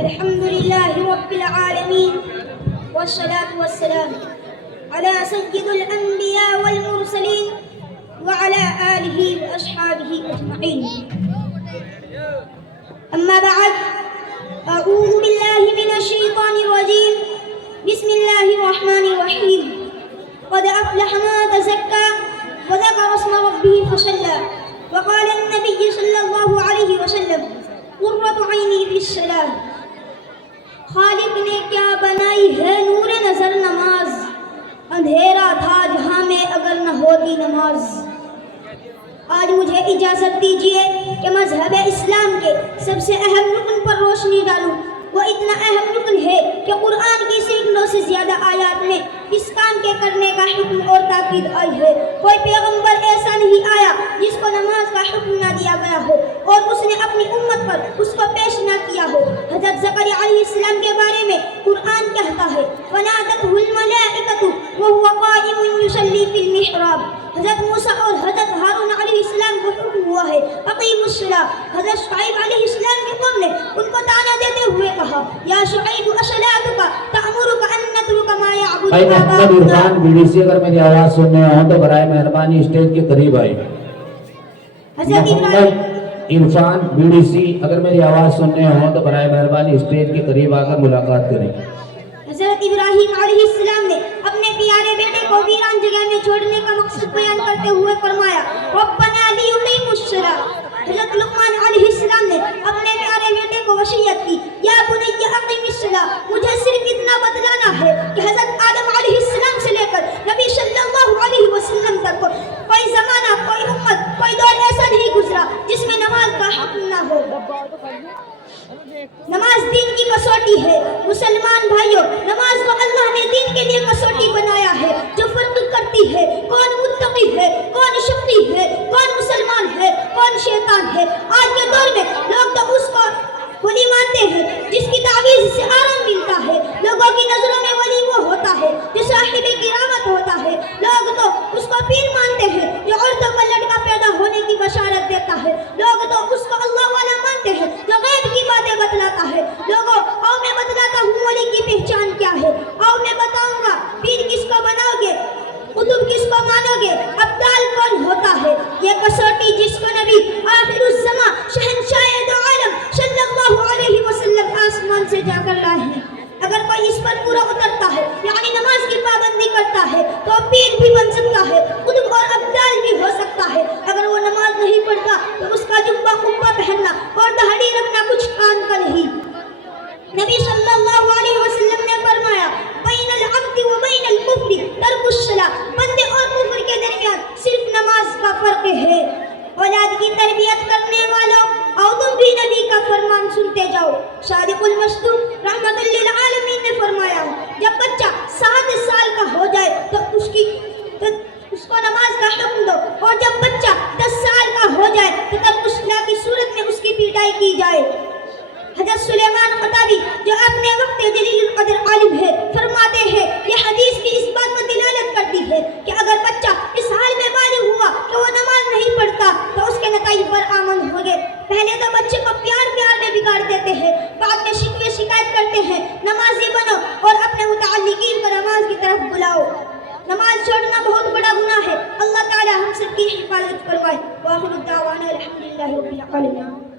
الحمد لله رب العالمين والصلاة والسلام على سيد الأنبياء والمرسلين وعلى آله وأصحابه أجمعين. أما بعد، أعوذ بالله من الشيطان الرجيم. بسم الله الرحمن الرحيم. قد أفلح من تزكى وذكر اسم ربه فصلى وقال النبي صلى الله عليه وسلم قرة عيني في الصلاة. خالق نے کیا بنائی ہے نور نظر نماز، اندھیرا تھا جہاں میں اگر نہ ہوتی نماز. آج مجھے اجازت دیجیے کہ مذہب اسلام کے سب سے اہم رکن پر روشنی ڈالوں. وہ اتنا اہم رکن ہے کہ قرآن کی سینکڑوں سے زیادہ آیات میں اس کام کے کرنے کا حکم اور تاکید آئی ہے. کوئی پیغمبر ایسا نہیں آیا جس کو نماز کا حکم نہ دیا گیا ہو اور اس نے اپنی امت پر اس کو پیش نہ کیا ہو. حضرت زکریا علیہ السلام کے بارے میں قرآن کہتا ہے فَنَادَتْهُ الْمَلَائِكَةُ وَهُوَ قَائِمٌ يُصَلِّي فِي الْمِحْرَابِ. حضرت موسیٰ اور حضرت ہارون علیہ السلام کو حکم ہوا ہے اقیموا الصلاۃ. حضرت شعیب علیہ السلام کے قوم نے ان کو طعنہ دیتے ہوئے کہا یا شعیب اصلاتک تأمرک ان نترک ما یعبد آباؤنا. بیڑی سی اگر میری آواز سننے ہوں تو برائے مہربانی اسٹیج کے قریب آئے. حضرت عرفان بیڑی سی اگر میری آواز سننے ہوں تو برائے مہربانی اسٹیج کے قریب آ کر ملاقات کریں. حضرت ابراہیم علیہ السلام نے اپنے پیارے بیٹے کو ویران جگہ میں چھوڑنے کا مقصد بیان کرتے ہوئے فرمایا ربنا لیقیموا الصلاۃ. حضرت لقمان علیہ السلام نے اپنے پیارے بیٹے کو وصیت کی یا بنی اقیم الصلاۃ. مجھے صرف اتنا بتلانا ہے کہ حضرت آدم علیہ السلام سے لے کر نبی صلی اللہ علیہ وسلم تک کوئی زمانہ، کوئی امت، کوئی دور ایسا نہیں گزرا جس میں نماز کا حکم نہ ہو. نماز دین کی کسوٹی ہے. مسلمان بھائیوں، نماز کو اللہ نے دین کے لیے کسوٹی بنایا ہے جو فرق کرتی ہے کون متقی ہے، کون شقی ہے، کون مسلمان ہے، کون شیطان ہے. آج کے دور میں لوگ تو اس کو ولی مانتے ہیں جس کی تعویذ سے آرام ملتا ہے. لوگوں کی نظروں میں ولی وہ ہوتا ہے جو صاحب کرامت ہوتا ہے. لوگ تو اس کو پیر مانتے ہیں جو عورتوں کو لڑکا پیدا ہونے کی بشارت دیتا ہے. لوگ تو اس کو اللہ والا مانتے ہیں جو غیب کی باتیں بتلاتا ہے. لوگوں، آؤ میں بتلاتا ہوں ولی کی پہچان کیا ہے. آؤ میں بتاؤں گا پیر کس کو بناؤ گے، قطب کس کو مانو گے، ابدال کون ہوتا ہے. یہ کسوٹی جس کو نبی آخر الزمان شہنشاہ دو عالم صلی اللہ علیہ وسلم آسمان سے جا کر لائے ہیں، اگر کوئی اس پر پورا اترتا ہے یعنی نماز کی پابندی کرتا ہے تو پیر بھی بن سکتا ہے، قطب اور ابدال بھی ہو سکتا ہے. اگر وہ نماز نہیں پڑھتا تو اس کا جبہ قبہ پہننا اور داڑھی رکھنا کچھ کام کا نہیں. نبی صلی اللہ علیہ وسلم نے فرمایا بین العبد و بین الکفر ترک الصلاۃ. بندے اور کفر کے درمیان صرف نماز کا فرق ہے. اولاد کی تربیت کرنے والوں، اور تم بھی نبی کا فرمان سنتے جاؤ. صادق المصدوق رحمت للعالمین نے فرمایا جب بچہ 7 سال کا ہو جائے تو اس کو نماز کا حکم دو، اور جب بچہ 10 سال کا ہو جائے تو ترک الصلاۃ کی صورت میں اس کی پیٹائی کی جائے. حضرت سلیمان خطابی جو اپنے وقت جلیل القدر عالم ہے فرماتے ہیں یہ حدیث بھی اس بات پر دلالت کرتی ہے کہ اگر بچہ اس حال میں بالغ ہوا کہ وہ نماز نہیں پڑھتا تو اس کے نتائج برآمد ہوں گے. پہلے تو بچے کو پیار میں بگاڑ دیتے ہیں، بعد میں شکوے شکایت کرتے ہیں. نمازی بنو اور اپنے متعلقین کو نماز کی طرف بلاؤ. نماز چھوڑنا بہت بڑا گناہ ہے. اللہ تعالی ہم سب کی حفاظت فرمائے. وآخر الدعوانا الحمدللہ رب العالمین.